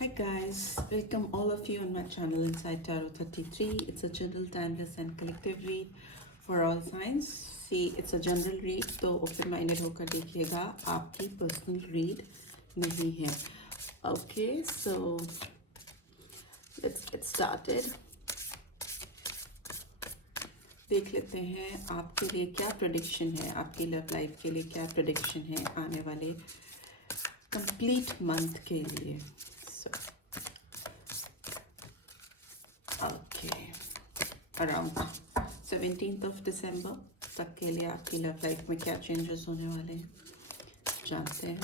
Hi guys, welcome all of you on my channel Inside Tarot 33. It's a general, timeless and collective read for all signs. See, it's a general read, तो open minded होकर देखिएगा, आपकी personal read नहीं है. Okay, so let's get started. देख लेते हैं आपके लिए क्या prediction है, आपकी love life के लिए क्या prediction है आने वाले complete month के लिए. So okay, around 17th of December तक के लिए आपकी लव लाइफ में क्या चेंजेस होने वाले हैं जानते हैं.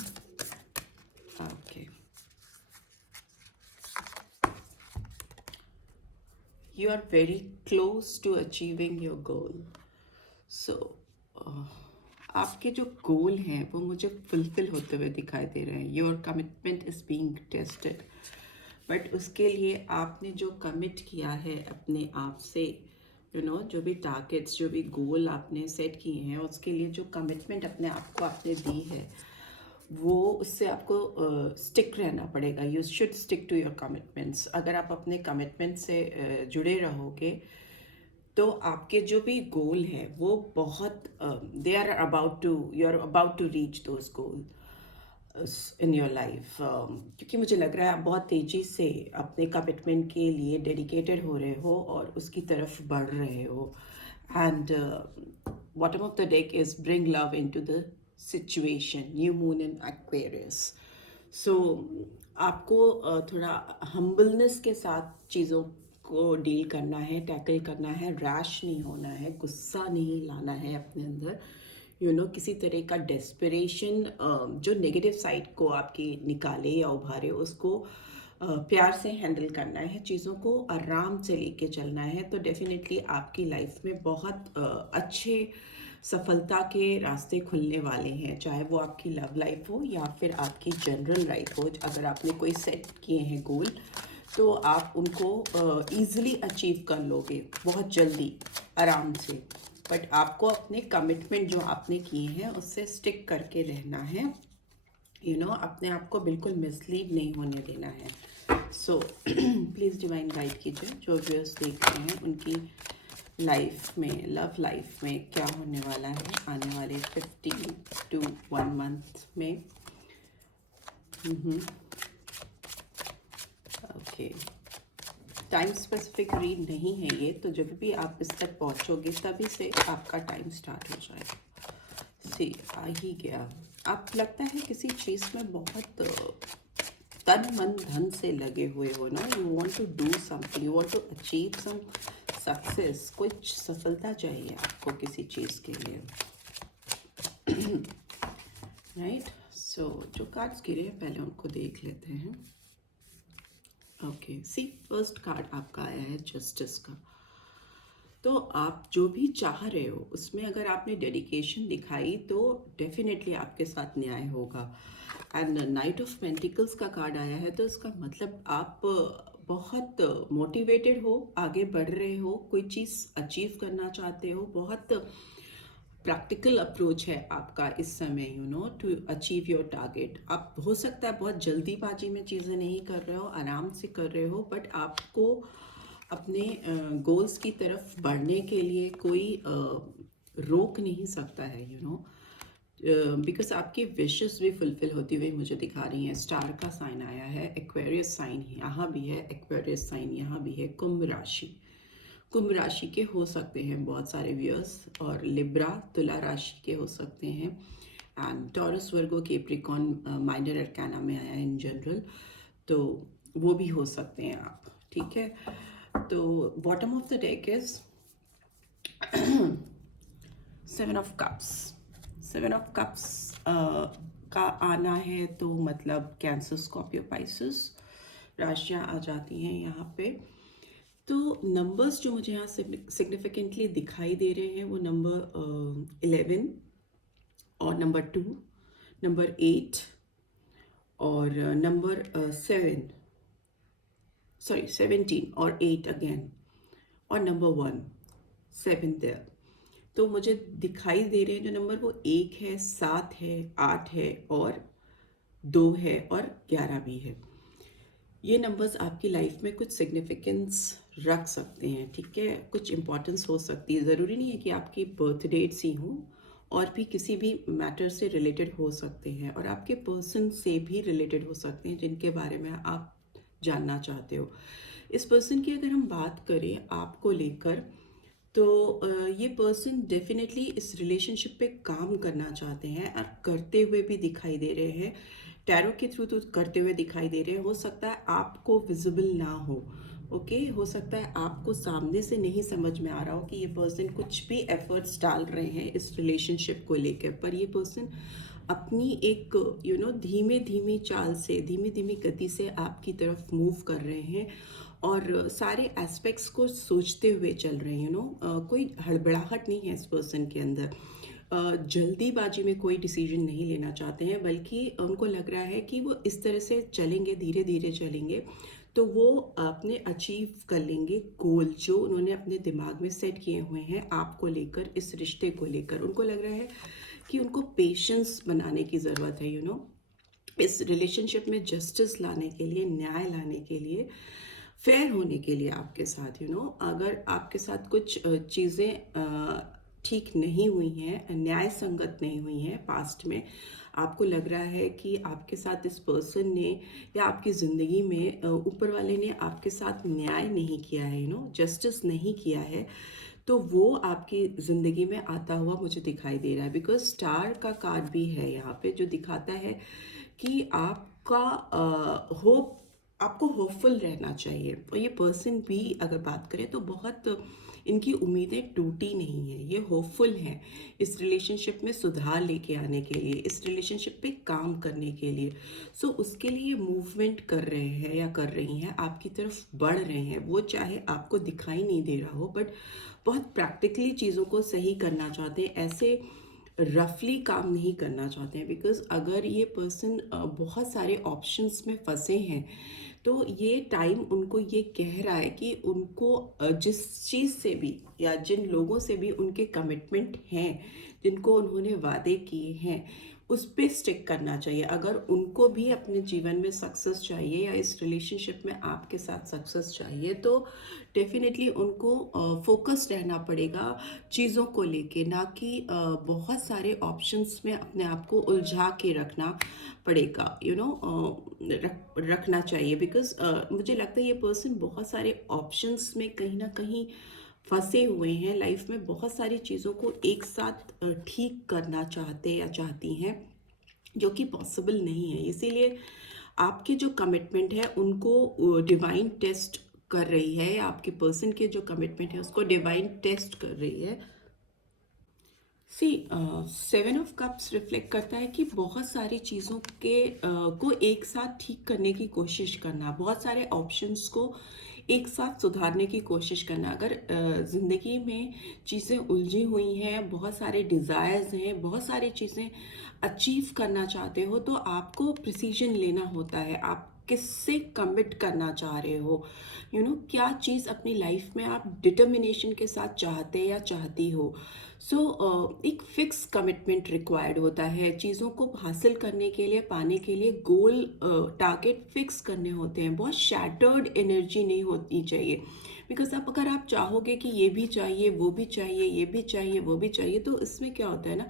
Okay, you are very close to achieving your goal. So आपके जो गोल हैं वो मुझे फुलफिल होते हुए दिखाई दे रहे हैं. Your commitment is being tested, but उसके लिए आपने जो कमिट किया है अपने आप से, जो भी टारगेट्स, जो भी गोल आपने सेट किए हैं, उसके लिए जो कमिटमेंट अपने आप को आपने दी है, वो उससे आपको स्टिक रहना पड़ेगा. You should stick to your commitments. अगर आप अपने कमिटमेंट से जुड़े रहोगे तो आपके जो भी गोल हैं वो बहुत they are about to you are about to reach those goal in your life. क्योंकि मुझे लग रहा है आप बहुत तेज़ी से अपने कमिटमेंट के लिए डेडिकेटेड हो रहे हो और उसकी तरफ बढ़ रहे हो. And bottom of the deck is bring love into the situation. New moon in Aquarius. So आपको थोड़ा हम्बलनेस के साथ चीज़ों को डील करना है, टैकल करना है. रैश नहीं होना है, गुस्सा नहीं लाना है अपने अंदर. किसी तरह का डेस्परेशन जो नेगेटिव साइड को आपकी निकाले या उभारे, उसको प्यार से हैंडल करना है. चीज़ों को आराम से लेके चलना है. तो डेफिनेटली आपकी लाइफ में बहुत अच्छे सफलता के रास्ते खुलने वाले हैं, चाहे वो आपकी लव लाइफ हो या फिर आपकी जनरल लाइफ हो. अगर आपने कोई सेट किए हैं गोल तो आप उनको ईज़िली अचीव कर लोगे बहुत जल्दी, आराम से. बट आपको अपने कमिटमेंट जो आपने किए हैं उससे स्टिक करके रहना है. अपने आप को बिल्कुल मिसलीड नहीं होने देना है. सो प्लीज़ डिवाइन गाइड कीजिए जो व्यूअर्स देख रहे हैं उनकी लाइफ में, लव लाइफ में क्या होने वाला है आने वाले 15 to 1 मंथ में. ओके, टाइम स्पेसिफिक रीड नहीं है ये, तो जब भी आप इस तक पहुंचोगे तभी से आपका टाइम स्टार्ट हो जाएगा. सी, आ ही गया. आप लगता है किसी चीज़ में बहुत तन मन धन से लगे हुए हो ना. You want to do something, you want to achieve some success. कुछ सफलता चाहिए आपको किसी चीज़ के लिए, राइट. सो जो कार्ड्स गिरे हैं पहले उनको देख लेते हैं. ओके, सी, फर्स्ट कार्ड आपका आया है जस्टिस का. तो आप जो भी चाह रहे हो उसमें अगर आपने डेडिकेशन दिखाई तो डेफिनेटली आपके साथ न्याय होगा. एंड नाइट ऑफ पेंटिकल्स का कार्ड आया है, तो इसका मतलब आप बहुत मोटिवेटेड हो, आगे बढ़ रहे हो, कोई चीज़ अचीव करना चाहते हो. बहुत प्रैक्टिकल अप्रोच है आपका इस समय, टू अचीव योर टारगेट. आप हो सकता है बहुत जल्दीबाजी में चीज़ें नहीं कर रहे हो, आराम से कर रहे हो, बट आपको अपने गोल्स की तरफ बढ़ने के लिए कोई रोक नहीं सकता है, बिकॉज आपकी विशेस भी फुलफिल होती हुई मुझे दिखा रही हैं. स्टार का साइन आया है, एक्वेरियस साइन यहाँ भी है, एक्वेरियस साइन यहाँ भी है. कुंभ राशि, कुंभ राशि के हो सकते हैं बहुत सारे व्यूअर्स, और लिब्रा तुला राशि के हो सकते हैं. And taurus, Virgo, Capricorn minor arcana में आया इन जनरल, तो वो भी हो सकते हैं आप. ठीक है, तो bottom of the deck is 7 of cups. 7 of cups का आना है तो मतलब कैंसर, स्कॉर्पियो, पाइसेस राशियाँ आ जाती हैं यहाँ पे. तो नंबर्स जो मुझे यहाँ सिग्निफिकेंटली दिखाई दे रहे हैं वो नंबर 11 और नंबर 2, नंबर 8 और नंबर 17 और 8 अगेन, और नंबर 1, 7 देयर. तो मुझे दिखाई दे रहे हैं जो नंबर वो 1 है, 7 है, 8 है और 2 है और 11 भी है. ये नंबर्स आपकी लाइफ में कुछ सिग्निफिकेंस रख सकते हैं, ठीक है, कुछ इम्पोर्टेंस हो सकती है। ज़रूरी नहीं है कि आपकी बर्थ डेट्स ही हों, और भी किसी भी मैटर से रिलेटेड हो सकते हैं, और आपके पर्सन से भी रिलेटेड हो सकते हैं जिनके बारे में आप जानना चाहते हो। इस पर्सन की अगर हम बात करें आपको लेकर, तो ये पर्सन डेफिनेटली इस रिलेशनशिप पे काम करना चाहते हैं और करते हुए भी दिखाई दे रहे हैं। टैरो के थ्रू तो करते हुए दिखाई दे रहे हैं। हो सकता है आपको विजिबल ना हो, ओके, हो सकता है आपको सामने से नहीं समझ में आ रहा हो कि ये पर्सन कुछ भी एफर्ट्स डाल रहे हैं इस रिलेशनशिप को लेकर, पर ये पर्सन अपनी एक धीमे धीमी चाल से, धीमी धीमी गति से आपकी तरफ मूव कर रहे हैं, और सारे एस्पेक्ट्स को सोचते हुए चल रहे हैं। कोई हड़बड़ाहट नहीं है इस पर्सन के अंदर। जल्दीबाजी में कोई डिसीजन नहीं लेना चाहते हैं, बल्कि उनको लग रहा है कि वो इस तरह से चलेंगे, धीरे धीरे चलेंगे तो वो अपने अचीव कर लेंगे गोल जो उन्होंने अपने दिमाग में सेट किए हुए हैं आपको लेकर, इस रिश्ते को लेकर। उनको लग रहा है कि उनको पेशेंस बनाने की ज़रूरत है, इस रिलेशनशिप में जस्टिस लाने के लिए, न्याय लाने के लिए, फेयर होने के लिए आपके साथ। अगर आपके साथ कुछ चीज़ें ठीक नहीं हुई हैं, न्याय संगत नहीं हुई हैं पास्ट में, आपको लग रहा है कि आपके साथ इस पर्सन ने या आपकी ज़िंदगी में ऊपर वाले ने आपके साथ न्याय नहीं किया है, जस्टिस नहीं किया है, तो वो आपकी ज़िंदगी में आता हुआ मुझे दिखाई दे रहा है। बिकॉज स्टार का कार्ड भी है यहाँ पे जो दिखाता है कि आपका होप, आपको होपफुल रहना चाहिए। और ये पर्सन भी अगर बात करें तो बहुत इनकी उम्मीदें टूटी नहीं हैं, ये होपफुल हैं इस रिलेशनशिप में सुधार लेके आने के लिए, इस रिलेशनशिप पे काम करने के लिए। सो उसके लिए मूवमेंट कर रहे हैं या कर रही हैं, आपकी तरफ बढ़ रहे हैं। वो चाहे आपको दिखाई नहीं दे रहा हो, बट बहुत प्रैक्टिकली चीज़ों को सही करना चाहते हैं, ऐसे रफली काम नहीं करना चाहते हैं। बिकॉज अगर ये पर्सन बहुत सारे ऑप्शंस में फंसे हैं, तो ये टाइम उनको ये कह रहा है कि उनको जिस चीज़ से भी या जिन लोगों से भी उनके कमिटमेंट हैं, जिनको उन्होंने वादे किए हैं, उस पे स्टिक करना चाहिए। अगर उनको भी अपने जीवन में सक्सेस चाहिए या इस रिलेशनशिप में आपके साथ सक्सेस चाहिए, तो डेफिनेटली उनको फोकस रहना पड़ेगा चीज़ों को लेके, ना कि बहुत सारे ऑप्शंस में अपने आप को उलझा के रखना पड़ेगा, रखना चाहिए। बिकॉज मुझे लगता है ये पर्सन बहुत सारे ऑप्शंस में कहीं ना कहीं फंसे हुए हैं। लाइफ में बहुत सारी चीज़ों को एक साथ ठीक करना चाहते या चाहती हैं, जो कि पॉसिबल नहीं है। इसीलिए आपके जो कमिटमेंट है उनको डिवाइन टेस्ट कर रही है, आपके पर्सन के जो कमिटमेंट है उसको डिवाइन टेस्ट कर रही है। सी, सेवन ऑफ कप्स रिफ्लेक्ट करता है कि बहुत सारी चीज़ों को एक साथ ठीक करने की कोशिश करना, बहुत सारे ऑप्शंस को एक साथ सुधारने की कोशिश करना। अगर ज़िंदगी में चीज़ें उलझी हुई हैं, बहुत सारे डिज़ायर्स हैं, बहुत सारी चीज़ें अचीव करना चाहते हो, तो आपको प्रिसीजन लेना होता है। आप किससे कमिट करना चाह रहे हो, क्या चीज़ अपनी लाइफ में आप डिटर्मिनेशन के साथ चाहते या चाहती हो। सो एक फिक्स कमिटमेंट रिक्वायर्ड होता है। चीज़ों को हासिल करने के लिए, पाने के लिए गोल, टारगेट फिक्स करने होते हैं। बहुत शैटर्ड एनर्जी नहीं होनी चाहिए। बिकॉज अब अगर आप चाहोगे कि ये भी चाहिए, वो भी चाहिए, ये भी चाहिए, वो भी चाहिए, तो इसमें क्या होता है ना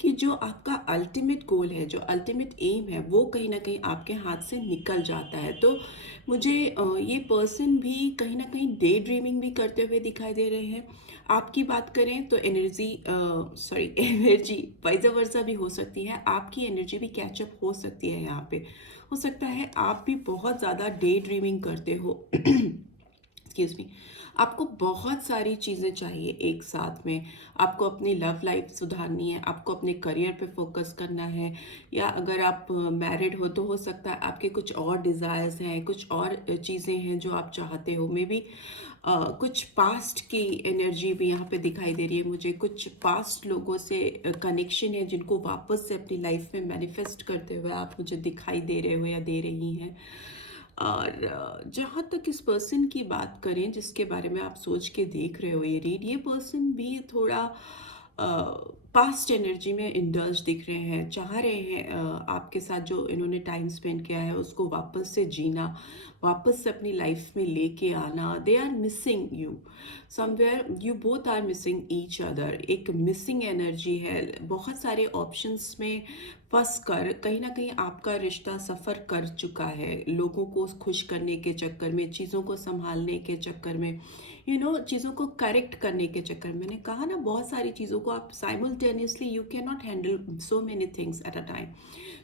कि जो आपका अल्टीमेट गोल है, जो अल्टीमेट एम है, वो कहीं ना कहीं आपके हाथ से निकल जाता है। तो मुझे ये पर्सन भी कहीं ना कहीं डे ड्रीमिंग भी करते हुए दिखाई दे रहे हैं। आपकी बात करें तो एनर्जी वाइज वर्सा भी हो सकती है, आपकी एनर्जी भी कैचअप हो सकती है यहाँ पे। हो सकता है आप भी बहुत ज़्यादा डे ड्रीमिंग करते हो एक्सक्यूज मी। आपको बहुत सारी चीज़ें चाहिए एक साथ में। आपको अपनी लव लाइफ सुधारनी है, आपको अपने करियर पे फोकस करना है, या अगर आप मैरिड हो तो हो सकता है आपके कुछ और डिज़ायर्स हैं, कुछ और चीज़ें हैं जो आप चाहते हो। मे बी कुछ पास्ट की एनर्जी भी यहाँ पे दिखाई दे रही है मुझे। कुछ पास्ट लोगों से कनेक्शन है जिनको वापस से अपनी लाइफ में मैनिफेस्ट करते हुए आप मुझे दिखाई दे रहे हो या दे रही हैं। और जहाँ तक इस पर्सन की बात करें जिसके बारे में आप सोच के देख रहे हो ये रीड, ये पर्सन भी थोड़ा पास्ट एनर्जी में इंडल्ज दिख रहे हैं, चाह रहे हैं आपके साथ जो इन्होंने टाइम स्पेंड किया है उसको वापस से जीना, वापस से अपनी लाइफ में लेके आना। They are missing you somewhere, you both are missing each other. एक मिसिंग एनर्जी है, बहुत सारे ऑप्शंस में फंस कर कहीं ना कहीं आपका रिश्ता सफ़र कर चुका है, लोगों को खुश करने के चक्कर में, चीज़ों को संभालने के चक्कर में, चीज़ों को करेक्ट करने के चक्कर में। मैंने कहा ना, बहुत सारी चीज़ों को आप simultaneously you can not handle so many things at a time.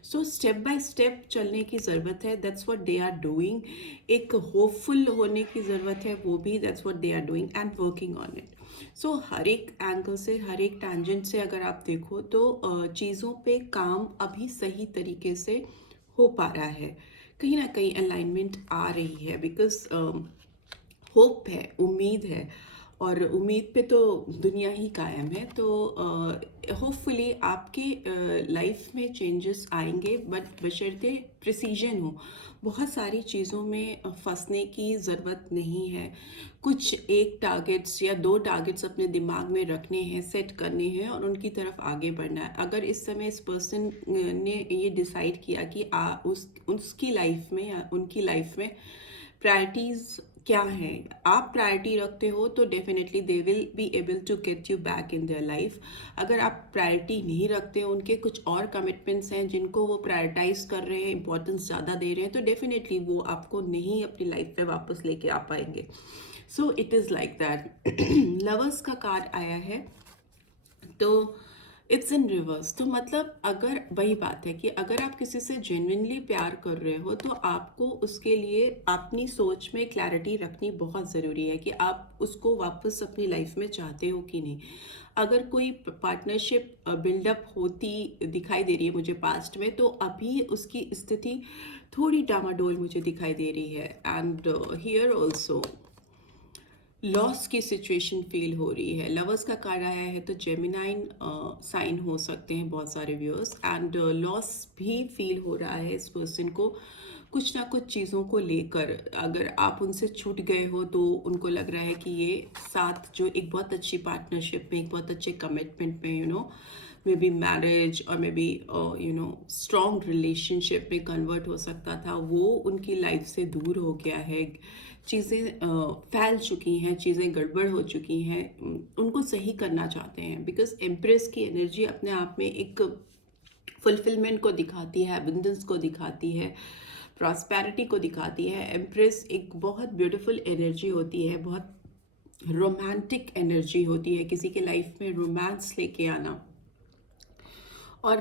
So step by step चलने की ज़रूरत है, that's what they are doing. एक होपफुल होने की ज़रूरत है, वो भी that's what they are doing and working on it. So हर एक एंगल से, हर एक टैंजेंट से अगर आप देखो तो चीज़ों पे काम अभी सही तरीके से हो पा रहा है, कहीं ना कहीं अलाइनमेंट आ रही है, बिकॉज होप है, उम्मीद है, और उम्मीद पे तो दुनिया ही कायम है। तो होपफुली आपके लाइफ में चेंजेस आएंगे, बट बशर्ते प्रिसीजन हो। बहुत सारी चीज़ों में फंसने की ज़रूरत नहीं है। कुछ एक टारगेट्स या दो टारगेट्स अपने दिमाग में रखने हैं, सेट करने हैं और उनकी तरफ आगे बढ़ना है। अगर इस समय इस पर्सन ने ये डिसाइड किया कि उसकी लाइफ में या उनकी लाइफ में प्रायोरिटीज़ क्या हैं, आप प्रायोरिटी रखते हो तो definitely they will be able to get you back in their life. अगर आप प्रायोरिटी नहीं रखते, उनके कुछ और कमिटमेंट्स हैं जिनको वो प्रायोरिटाइज कर रहे हैं, इंपॉर्टेंस ज़्यादा दे रहे हैं, तो डेफिनेटली वो आपको नहीं अपनी लाइफ में वापस लेके आ पाएंगे। So it is like that. Lovers का कार्ड आया है, तो इट्स इन रिवर्स। तो मतलब अगर वही बात है कि अगर आप किसी से जेन्युइनली प्यार कर रहे हो तो आपको उसके लिए अपनी सोच में क्लैरिटी रखनी बहुत ज़रूरी है कि आप उसको वापस अपनी लाइफ में चाहते हो कि नहीं। अगर कोई पार्टनरशिप बिल्डअप होती दिखाई दे रही है मुझे पास्ट में, तो अभी उसकी स्थिति थोड़ी डामाडोल मुझे दिखाई दे रही है। एंड हियर ऑल्सो लॉस की सिचुएशन फील हो रही है। लवर्स का कार्ड आया है तो जेमिनाइन साइन हो सकते हैं बहुत सारे व्यूअर्स, एंड लॉस भी फील हो रहा है इस पर्सन को कुछ ना कुछ चीज़ों को लेकर। अगर आप उनसे छूट गए हो तो उनको लग रहा है कि ये साथ जो एक बहुत अच्छी पार्टनरशिप में, एक बहुत अच्छे कमिटमेंट में, मे बी मैरिज और मे बी स्ट्रॉन्ग रिलेशनशिप में कन्वर्ट हो सकता था, वो उनकी लाइफ से दूर हो गया है। चीज़ें फैल चुकी हैं, चीज़ें गड़बड़ हो चुकी हैं, उनको सही करना चाहते हैं। बिकॉज एम्प्रेस की एनर्जी अपने आप में एक फुलफिलमेंट को दिखाती है, अबंडेंस को दिखाती है, प्रॉस्पेरिटी को दिखाती है। एम्प्रेस एक बहुत ब्यूटीफुल एनर्जी होती है, बहुत रोमांटिक एनर्जी होती है, किसी के लाइफ में रोमांस लेके आना। और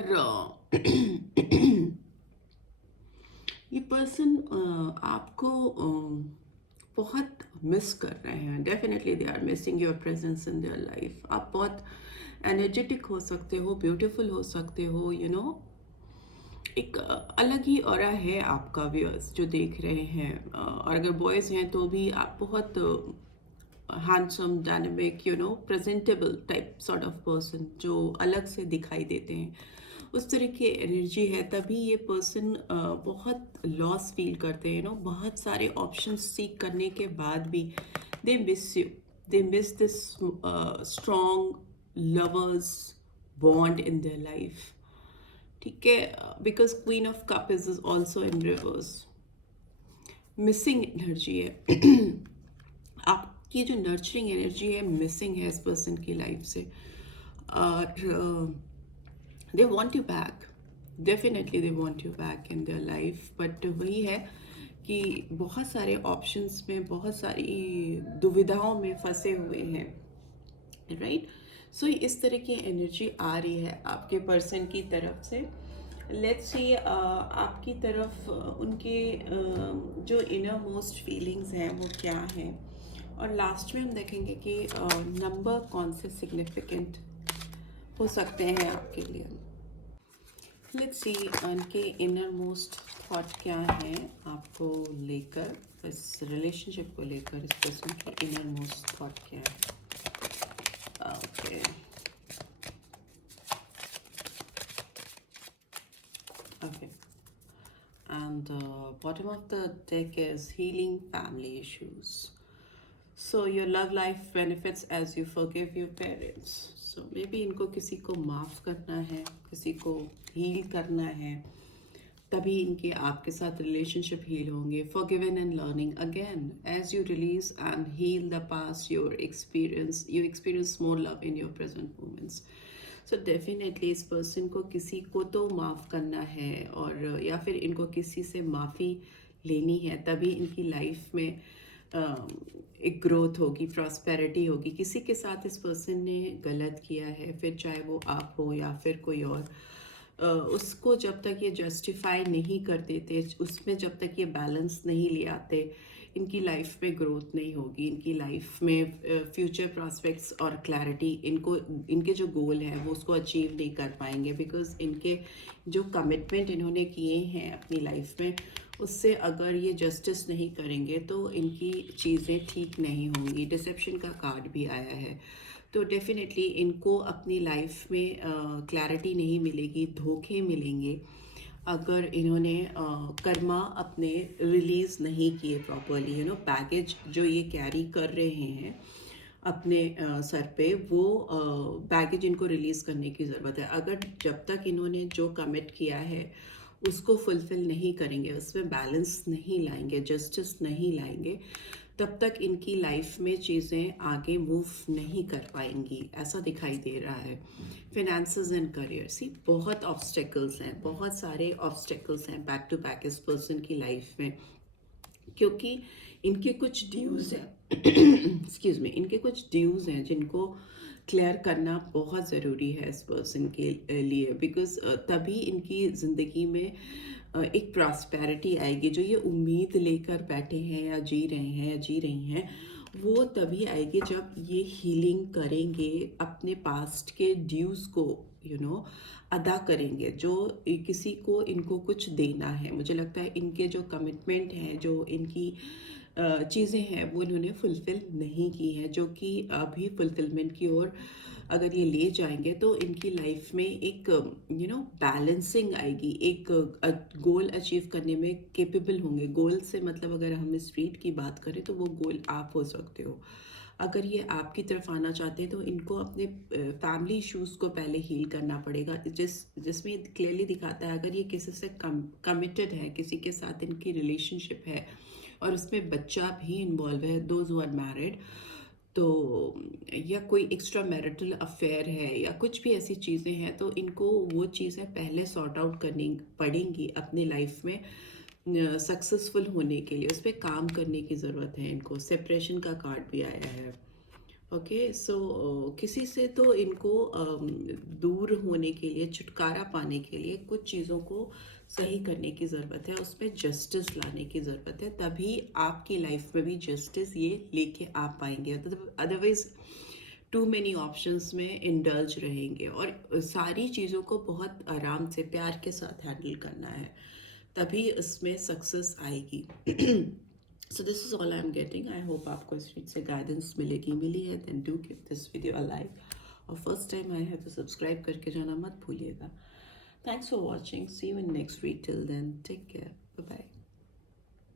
ये पर्सन आपको बहुत मिस कर रहे हैं। Definitely they are missing your presence in their life. आप बहुत एनर्जेटिक हो सकते हो, ब्यूटीफुल हो सकते हो, एक अलग ही ऑरा है आपका, व्यूअर्स जो देख रहे हैं। और अगर बॉयज़ हैं तो भी आप बहुत handsome, dynamic, presentable type sort of person जो अलग से दिखाई देते हैं, उस तरह की एनर्जी है। तभी ये पर्सन बहुत लॉस फील करते हैं, बहुत सारे ऑप्शन सीख करने के बाद भी they miss you, they miss this strong lovers bond in their life. ठीक है, because queen of cup is also in reverse. Missing energy है। आपकी जो नर्चरिंग एनर्जी है मिसिंग है इस पर्सन की लाइफ से, और they want you back, definitely they want you back in their life. But वही है कि बहुत सारे ऑप्शंस में, बहुत सारी दुविधाओं में फंसे हुए हैं, राइट। सो इस तरह की एनर्जी आ रही है आपके पर्सन की तरफ से। लेट्स सी आपकी तरफ उनके जो इनर मोस्ट फीलिंग्स हैं वो क्या हैं, और लास्ट में हम देखेंगे कि नंबर कौन से सिग्निफिकेंट हो सकते हैं आपके लिए। लेट्स सी उनके इनर मोस्ट थॉट क्या है आपको लेकर, इस रिलेशनशिप को लेकर इस पर्सन की इनर मोस्ट थॉट क्या है। Okay, okay. And the bottom of the deck is healing family issues. So your love life benefits as you forgive your parents. So maybe इनको किसी को माफ़ करना है, किसी को हील करना है, तभी इनके आपके साथ रिलेशनशिप हील होंगे. Forgiven and learning again. As you release and heal the past you experience more love in your present moments. So definitely इस पर्सन को किसी को तो माफ़ करना है, और या फिर इनको किसी से माफ़ी लेनी है, तभी इनकी लाइफ में एक ग्रोथ होगी, प्रॉस्पेरिटी होगी. किसी के साथ इस पर्सन ने गलत किया है, फिर चाहे वो आप हो या फिर कोई और, उसको जब तक ये जस्टिफाई नहीं कर देते, उसमें जब तक ये बैलेंस नहीं ले आते, इनकी लाइफ में ग्रोथ नहीं होगी. इनकी लाइफ में फ्यूचर प्रॉस्पेक्ट्स और क्लैरिटी, इनके जो गोल है वो उसको अचीव नहीं कर पाएंगे. बिकॉज इनके जो कमिटमेंट इन्होंने किए हैं अपनी लाइफ में, उससे अगर ये जस्टिस नहीं करेंगे तो इनकी चीज़ें ठीक नहीं होंगी. डिसेप्शन का कार्ड भी आया है. तो डेफिनेटली इनको अपनी लाइफ में क्लैरिटी नहीं मिलेगी, धोखे मिलेंगे अगर इन्होंने कर्मा अपने रिलीज़ नहीं किए प्रॉपरली. बैगेज जो ये कैरी कर रहे हैं अपने सर पे, वो बैगेज इनको रिलीज़ करने की ज़रूरत है. अगर जब तक इन्होंने जो कमिट किया है उसको फुलफ़िल नहीं करेंगे, उसमें बैलेंस नहीं लाएंगे, जस्टिस नहीं लाएंगे, तब तक इनकी लाइफ में चीज़ें आगे मूव नहीं कर पाएंगी, ऐसा दिखाई दे रहा है. फिनेंसेस एंड करियर, सी बहुत ऑब्स्टेकल्स हैं, बहुत सारे ऑब्स्टेकल्स हैं बैक टू बैक इस पर्सन की लाइफ में, क्योंकि इनके कुछ ड्यूज़ हैं एक्सक्यूज मी, इनके कुछ ड्यूज़ हैं जिनको क्लियर करना बहुत ज़रूरी है इस पर्सन के लिए. बिकॉज तभी इनकी ज़िंदगी में एक प्रॉस्पेरिटी आएगी. जो ये उम्मीद लेकर बैठे हैं या जी रहे हैं या जी रही हैं, वो तभी आएगी जब ये हीलिंग करेंगे, अपने पास्ट के ड्यूज़ को अदा करेंगे. जो किसी को इनको कुछ देना है, मुझे लगता है इनके जो कमिटमेंट हैं, जो इनकी चीज़ें हैं, वो इन्होंने फुलफ़िल नहीं की हैं, जो कि अभी फुलफ़िलमेंट की ओर अगर ये ले जाएंगे तो इनकी लाइफ में एक बैलेंसिंग आएगी, एक गोल अचीव करने में केपेबल होंगे. गोल से मतलब अगर हम स्ट्रीट की बात करें तो वो गोल आप हो सकते हो. अगर ये आपकी तरफ आना चाहते हैं तो इनको अपने फैमिली इश्यूज़ को पहले हील करना पड़ेगा, जिसमें क्लियरली दिखाता है अगर ये किसी से कमिटेड है, किसी के साथ इनकी रिलेशनशिप है और उसमें बच्चा भी इन्वॉल्व है, दोज हु आर मैरिड, तो या कोई एक्स्ट्रा मैरिटल अफेयर है या कुछ भी ऐसी चीज़ें हैं, तो इनको वो चीज़ें पहले सॉर्ट आउट करनी पड़ेंगी अपनी लाइफ में. सक्सेसफुल होने के लिए उस पर काम करने की ज़रूरत है इनको. सेपरेशन का कार्ड भी आया है. ओके, सो किसी से तो इनको दूर होने के लिए, छुटकारा पाने के लिए कुछ चीज़ों को सही करने की ज़रूरत है, उसमें जस्टिस लाने की ज़रूरत है. तभी आपकी लाइफ में भी जस्टिस ये लेके आ पाएंगे. अदरवाइज टू मेनी ऑप्शंस में इंडल्ज रहेंगे, और सारी चीज़ों को बहुत आराम से प्यार के साथ हैंडल करना है, तभी उसमें सक्सेस आएगी. So this is all I am getting. I hope आपको इस वीडियो से गाइडेंस मिली है. Then do give this video a like, और फर्स्ट टाइम आए हैं तो सब्सक्राइब करके जाना मत भूलिएगा. Thanks for watching. See you in next video. Till then take care. Bye bye.